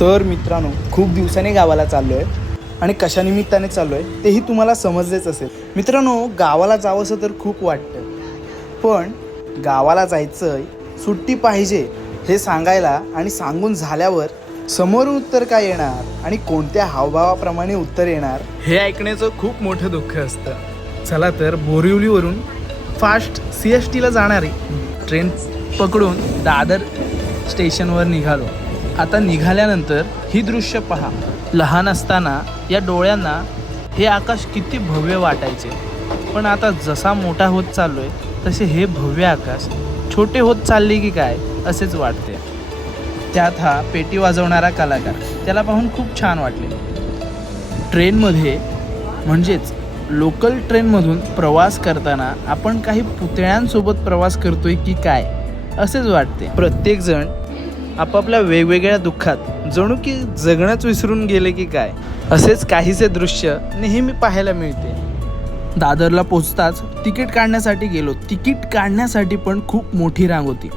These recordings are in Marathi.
तर मित्रांनो खूप दिवसांनी गावाला चाललो आहे आणि कशा निमित्ताने चाललो आहे तेही तुम्हाला समजलेच असेल. मित्रांनो गावाला जावंसं तर खूप वाटतं पण गावाला जायचं सुट्टी पाहिजे हे सांगायला आणि सांगून झाल्यावर समोरून उत्तर काय येणार आणि कोणत्या हावभावाप्रमाणे उत्तर येणार हे ऐकण्याचं खूप मोठं दुःख असतं. चला तर बोरिवलीवरून फास्ट सी एस टीला जाणारी ट्रेन पकडून दादर स्टेशनवर निघालो. आता निघाल्यानंतर ही दृश्य पहा. लहान असताना या डोळ्यांना हे आकाश किती भव्य वाटायचे. पण आता जसा मोठा होत चाललोय तसे हे भव्य आकाश छोटे होत चालले की काय असेच वाटते. त्यात हा पेटी वाजवणारा कलाकार त्याला पाहून खूप छान वाटले. ट्रेनमध्ये म्हणजेच लोकल ट्रेनमधून प्रवास करताना आपण काही पुतळ्यांसोबत प्रवास करतोय की काय असेच वाटते. प्रत्येकजण आपापल्या वेगवेगळ्या दुःखात जणू की जगणंच विसरून गेले की काय? असेच काहीसे दृश्य नेहमी पाहायला मिळते. दादरला पोचताच तिकीट काढण्यासाठी गेलो. तिकीट काढण्यासाठी पण खूप मोठी रांग होती.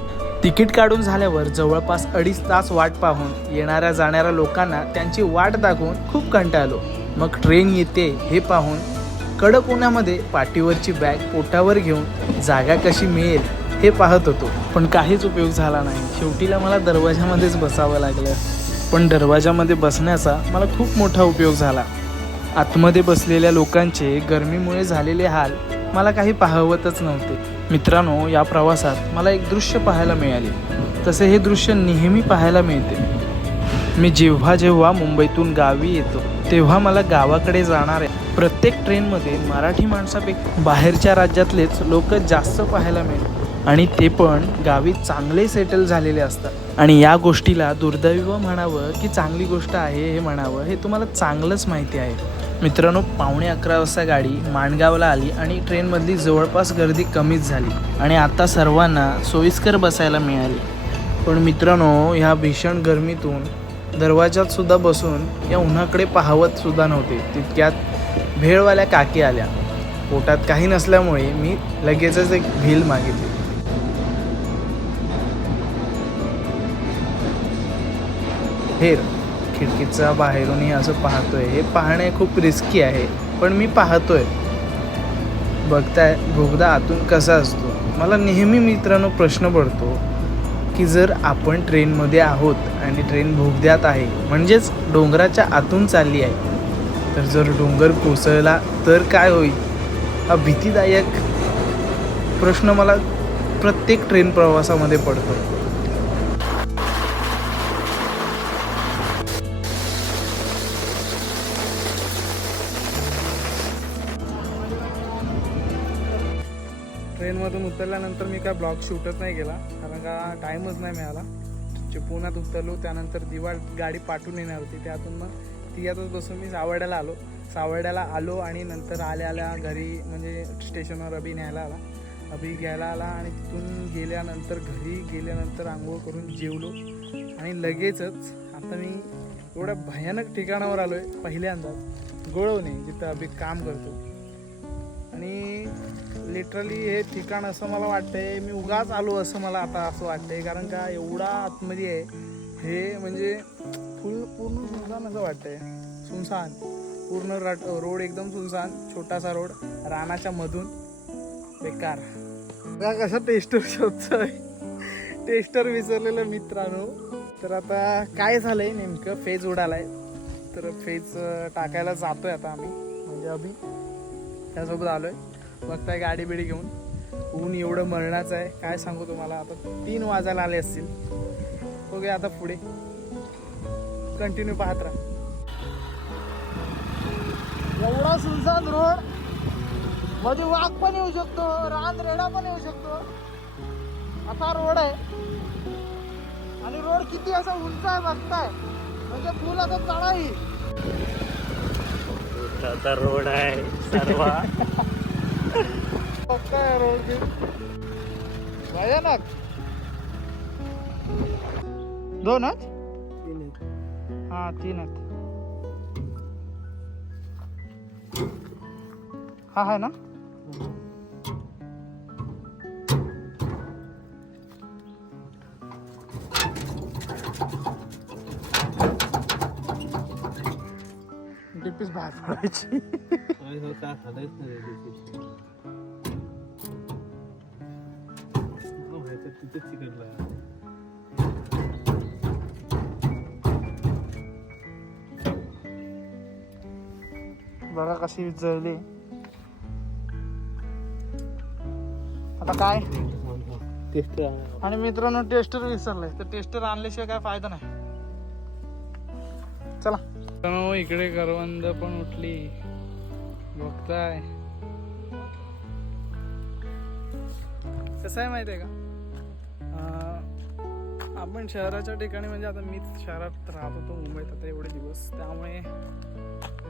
तिकीट काढून झाल्यावर जवळपास अडीच तास वाट पाहून येणाऱ्या जाणाऱ्या लोकांना त्यांची वाट दाखवून खूप कंटाळलो. मग ट्रेन येते हे पाहून कडक उन्हामध्ये पाठीवरची बॅग पोटावर घेऊन जागा कशी मिळेल हे पाहत होतो. पण काहीच उपयोग झाला नाही. शेवटीला मला दरवाजामध्येच बसावं लागलं. पण दरवाजामध्ये बसण्याचा मला खूप मोठा उपयोग झाला. आतमध्ये बसलेल्या लोकांचे गरमीमुळे झालेले हाल मला काही पाहवतच नव्हते. मित्रांनो या प्रवासात मला एक दृश्य पाहायला मिळाले. तसे हे दृश्य नेहमी पाहायला मिळते. मी जेव्हा जेव्हा मुंबईतून गावी येतो तेव्हा मला गावाकडे जाणाऱ्या प्रत्येक ट्रेनमध्ये मराठी माणसापेक्षा बाहेरच्या राज्यातलेच लोक जास्त पाहायला मिळतात. आणि ते पण गावी चांगले सेटल झालेले असतात. आणि या गोष्टीला दुर्दैव म्हणावं की चांगली गोष्ट आहे हे म्हणावं हे तुम्हाला चांगलंच माहिती आहे. मित्रांनो पावणे अकरा वाजता गाडी माणगावला आली आणि ट्रेनमधली जवळपास गर्दी कमीच झाली आणि आता सर्वांना सोयीस्कर बसायला मिळाली. पण मित्रांनो ह्या भीषण गरमीतून दरवाजात सुद्धा बसून या उन्हाकडे पाहवत सुद्धा नव्हते. तितक्यात भेळवाल्या काकी आल्या. पोटात काही नसल्यामुळे मी लगेचच एक भील मागितली. हेर खिडकीचा बाहेरूनही असं पाहतोय. हे पाहणे खूप रिस्की आहे पण मी पाहतोय. बघताय भोगदा आतून कसा असतो. मला नेहमी मित्रांनो प्रश्न पडतो की जर आपण ट्रेनमध्ये आहोत आणि ट्रेन भोगद्यात आहे म्हणजेच डोंगराच्या आतून चालली आहे तर जर डोंगर कोसळला तर काय होईल? हा भीतीदायक प्रश्न मला प्रत्येक ट्रेन प्रवासामध्ये पडतो. उतरल्यानंतर मी काय ब्लॉग शूटच नाही केला कारण का टाईमच नाही मिळाला. जे पुण्यात उतरलो त्यानंतर दिवाळ गाडी पाठवून येणार होती. त्यातून मग तियातच बसून मी सावर्ड्याला आलो. सावर्ड्याला आलो आणि नंतर आल्या आल्या घरी म्हणजे स्टेशनवर अभि न्यायला आला. अभि घ्यायला आला आणि तिथून गेल्यानंतर घरी गेल्यानंतर आंघोळ करून जेवलो. आणि लगेचच आता मी एवढ्या भयानक ठिकाणावर आलो आहे पहिल्यांदा गोळवणे जिथं अभि काम करतो. आणि लिटरली हे ठिकाण असं मला वाटतंय मी उगाच आलो असं मला आता असं वाटतंय. कारण का एवढा आतमध्ये आहे हे म्हणजे फुल पूर्ण सुनसान असं वाटतंय. सुनसान. पूर्ण रट रोड एकदम सुनसान छोटासा रोड रानाच्या मधून. बेकार. बघा कसा टेस्टर शोधतोय. टेस्टर विसरलेलं मित्रांनो. तर आता काय झालंय नेमकं? फेज उडालाय. तर फेज टाकायला जातोय आता आम्ही. म्हणजे अभि त्यासोबत आलोय. बघताय गाडी बिडी घेऊन. ऊन एवढं मरणाचं आहे. काय सांगू तुम्हाला? आता तीन वाजायला आले असतील. बघूया आता पुढे. कंटिन्यू पाहत राहा. एवढा सुनसान रोड. मध्ये वाघ पण येऊ शकतो रान रेडा पण येऊ शकतो. असा रोड आहे. आणि रोड किती असा उंच आहे बघताय. म्हणजे फुल आता चढाई. आता रोड आहे. सर्व. बघताय रोड की भयानक. दोनच आहेत? हा तीन हा आहे ना? ह्याच्यात तिथेच चिकटला बघा कशी जळली आता काय? टेस्ट आणि मित्रांनो टेस्टर विसरलाय. तर टेस्टर आणल्याशिवाय काय फायदा नाही. चला. हो, इकडे करवंद पण उठली. बघताय. कसं आहे माहिती आहे का आपण शहराच्या ठिकाणी म्हणजे आता मीच शहरात राहत होतो मुंबईत आता एवढे दिवस. त्यामुळे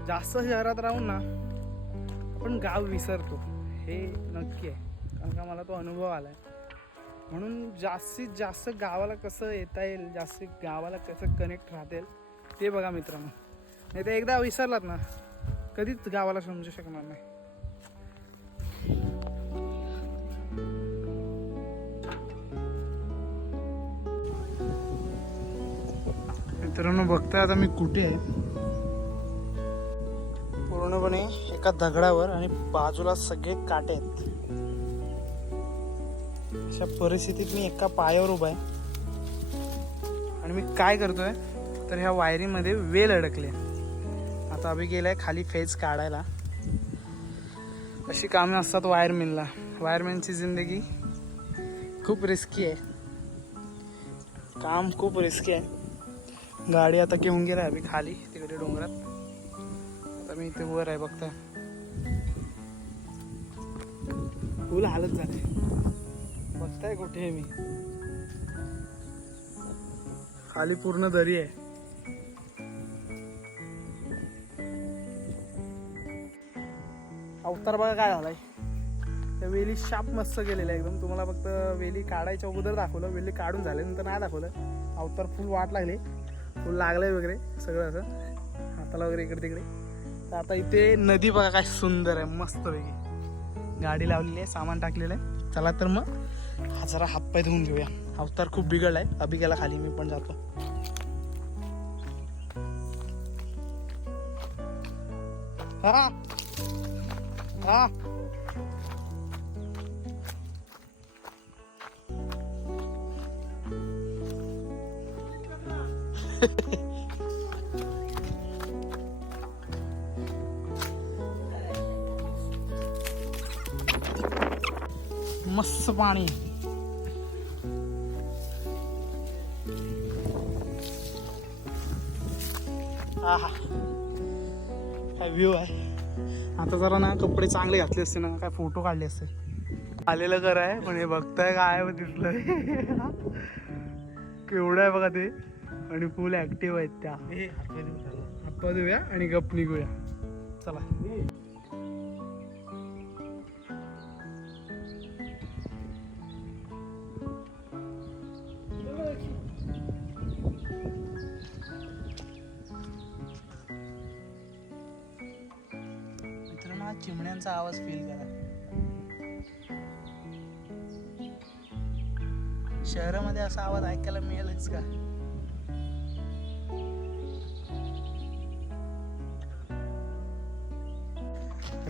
जास्त शहरात राहून ना आपण गाव विसरतो. हे नक्की आहे. कारण का मला तो अनुभव आला आहे म्हणून जास्तीत जास्त गावाला कसं येता येईल जास्तीत गावाला कसं कनेक्ट राहता येईल ते बघा मित्रांनो. नाही तर एकदा विसरलात ना कधीच गावाला समजू शकणार नाही. मित्रांनो बघताय आता मी कुठे आहे? पूर्णपणे एका दगडावर आणि बाजूला सगळे काटे आहेत. अशा परिस्थितीत मी एका पायावर उभा आहे. आणि मी काय करतोय? तर ह्या वायरीमध्ये वेल अडकले आता अभि गेलाय खाली फेज काढायला. अशी कामे असतात वायरमॅनला. वायरमॅनची जिंदगी खूप रिस्की आहे. काम खूप रिस्की आहे. गाडी आता घेऊन गेला अभि खाली तिकडे डोंगरात. आता मी इथे वर आहे बघताय. फुल हालत झाले. बघताय कुठे आहे मी. खाली पूर्ण दरी आहे. अवतार बघा काय झालाय. त्या वेली शाप मस्त गेलेला आहे एकदम. तुम्हाला फक्त वेली काढायच्या अगोदर दाखवलं वेली काढून झाल्यानंतर नाही दाखवलं. अवतार फुल वाट लागली. फुल लागलंय वगैरे सगळं असं. हाताला वगैरे इकडे तिकडे. तर आता इथे नदी बघा काय सुंदर आहे मस्त वेगळी गाडी लावलेली आहे सामान टाकलेलं आहे. चला तर मग हा जरा हातपाय धुवून घेऊया. अवतार खूप बिघडलाय अभि गेला खाली मी पण जातो. हा. हा मस्त पाणी. आहे. आहा काय व्ह्यू आहे आता जरा ना कपडे चांगले घातले असते ना काय फोटो काढले असते. आलेलं घर आहे पण हे बघताय काय दिसलं केवढं आहे बघा ते. आणि फुल ऍक्टिव्ह आहेत त्या. हातपाय देऊया आणि गप निघूया. चला. आवाज फील करा. शहरामध्ये असा आवाज ऐकायला मिळेलच का?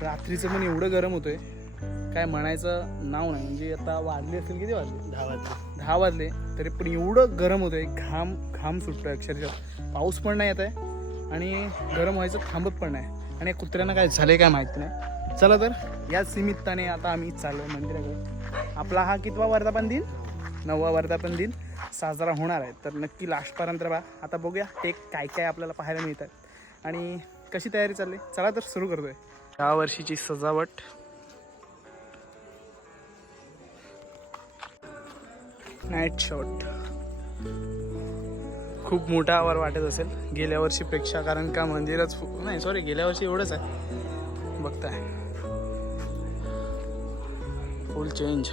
रात्रीचं पण एवढं गरम होतोय. काय म्हणायचं नाव नाही. म्हणजे आता वाजले असेल किती वाजले? दहा वाजता दहा वाजले. तरी पण एवढं गरम होतंय. घाम घाम सुटतोय अक्षरशः. पाऊस पण नाही येत आहे आणि गरम व्हायचं थांबत पण नाही. आणि या कुत्र्यांना काय झालंय काय माहिती नाही. चला तर याच निमित्ताने आता आम्ही चाललो मंदिराकडे. आपला हा कितवा वर्धापन दिन? नववा वर्धापन दिन साजरा होणार आहे. तर नक्की लास्टपर्यंत बा आता बघूया ते काय काय आपल्याला पाहायला मिळतात आणि कशी तयारी चालली? चला तर सुरू करतोय. या वर्षीची सजावट. नाईट शॉट खूप मोठा आवार वाटत असेल. गेल्या वर्षीपेक्षा कारण का मंदिरच नाही सॉरी गेल्या वर्षी एवढंच आहे. बघताय. फुल चेंज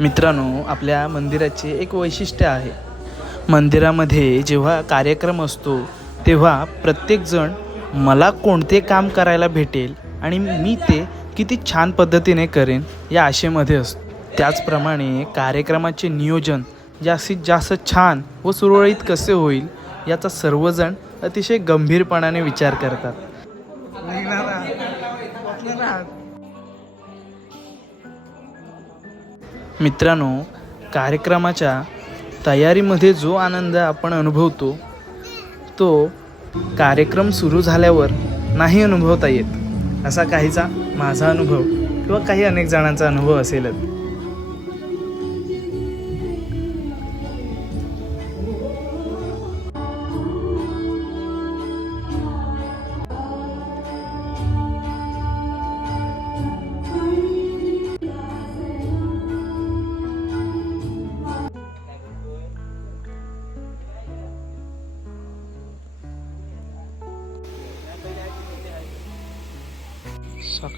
मित्रांनो आपल्या मंदिराचे एक वैशिष्ट्य आहे. मंदिरामध्ये जेव्हा कार्यक्रम असतो तेव्हा प्रत्येकजण मला कोणते काम करायला भेटेल आणि मी ते किती छान पद्धतीने करेन या आशेमध्ये असतो. त्याचप्रमाणे कार्यक्रमाचे नियोजन जास्तीत जास्त छान व सुरळीत कसे होईल याचा सर्वजण अतिशय गंभीरपणाने विचार करतात. मित्रांनो कार्यक्रमाच्या तयारीमध्ये जो आनंद आपण अनुभवतो तो कार्यक्रम सुरू झाल्यावर नाही अनुभवता येत असा काहीचा माझा अनुभव किंवा काही अनेक जणांचा अनुभव असेलच.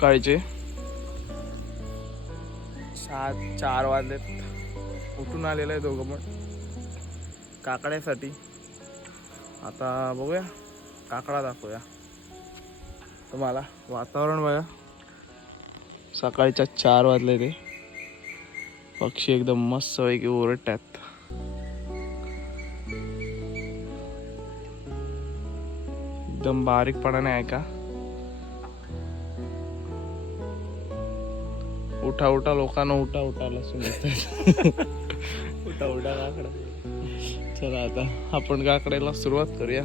सकाळचे? सात चार वाजलेत उठून आलेलं आहे दोघं पण. काकड्यासाठी. आता बघूया. काकडा दाखवूया. तुम्हाला वातावरण बघा. सकाळच्या चार वाजले ते. पक्षी एकदम मस्त पैकी ओरडतात. एकदम बारीकपणाने ऐका. उठा उठा लोकांना उठा उठा सुरू उठा उठा काकडा चला आता आपण काकड्याला सुरुवात करूया.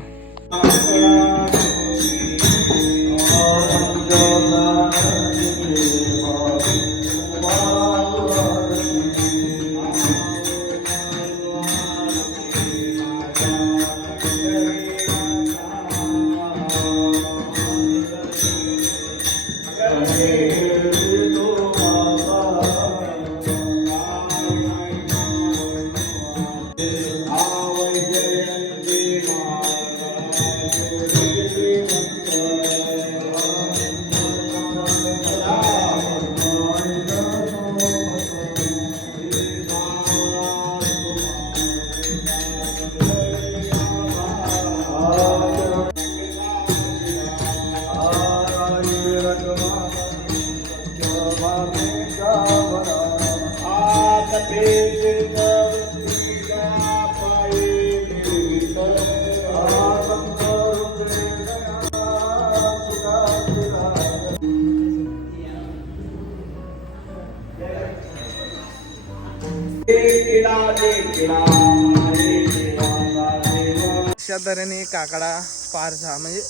अशा तऱ्हेने काकडा पार झा म्हणजे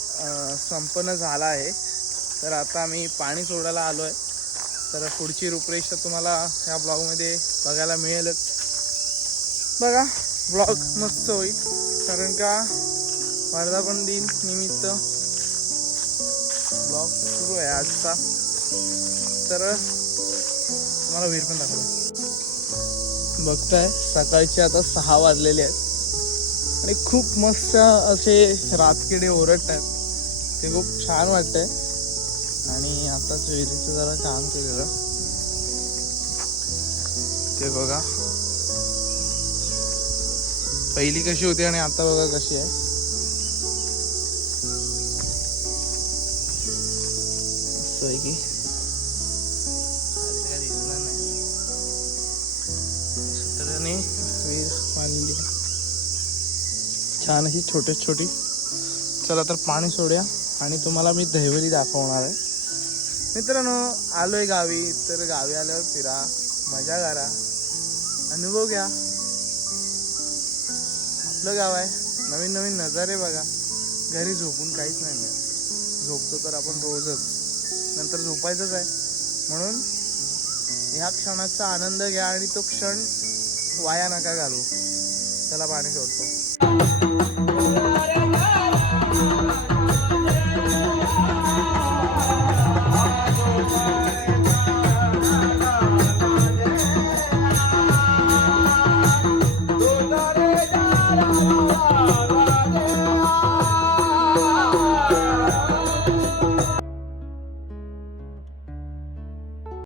संपन्न झाला आहे. तर आता आम्ही पाणी सोडायला आलो आहे तर पुढची रूपरेषा तुम्हाला ह्या ब्लॉगमध्ये बघायला मिळेलच. बघा ब्लॉग मस्त होईल. कारण का वर्धापन दिन निमित्त ब्लॉग सुरू आहे आजचा. तर तुम्हाला विहीर पण दाखवलं बघताय सकाळचे आता सहा वाजलेले आहेत. आणि खूप मस्त असे रातकिडे ओरडत आहेत ते खूप छान वाटतंय. आणि आताच विहिरीचं जरा काम केलेलं. ते बघा. पहिली कशी होती आणि आता बघा कशी आहे. की. नाही. विहीर छान अशी छोटी छोटी चला तर पाणी सोडूया आणि तुम्हाला मी दहिवली दाखवणार आहे. मित्रांनो आलोय गावी तर गावी आल्यावर फिरा मजा करा अनुभव घ्या. आपलं गाव आहे नवीन नवीन नजारे बघा. घरी झोपून काहीच नाही मिळत. झोपतो तर आपण रोजच नंतर झोपायचंच आहे. म्हणून ह्या क्षणाचा आनंद घ्या आणि तो क्षण वाया नका घालू. त्याला पाणी सोडतो.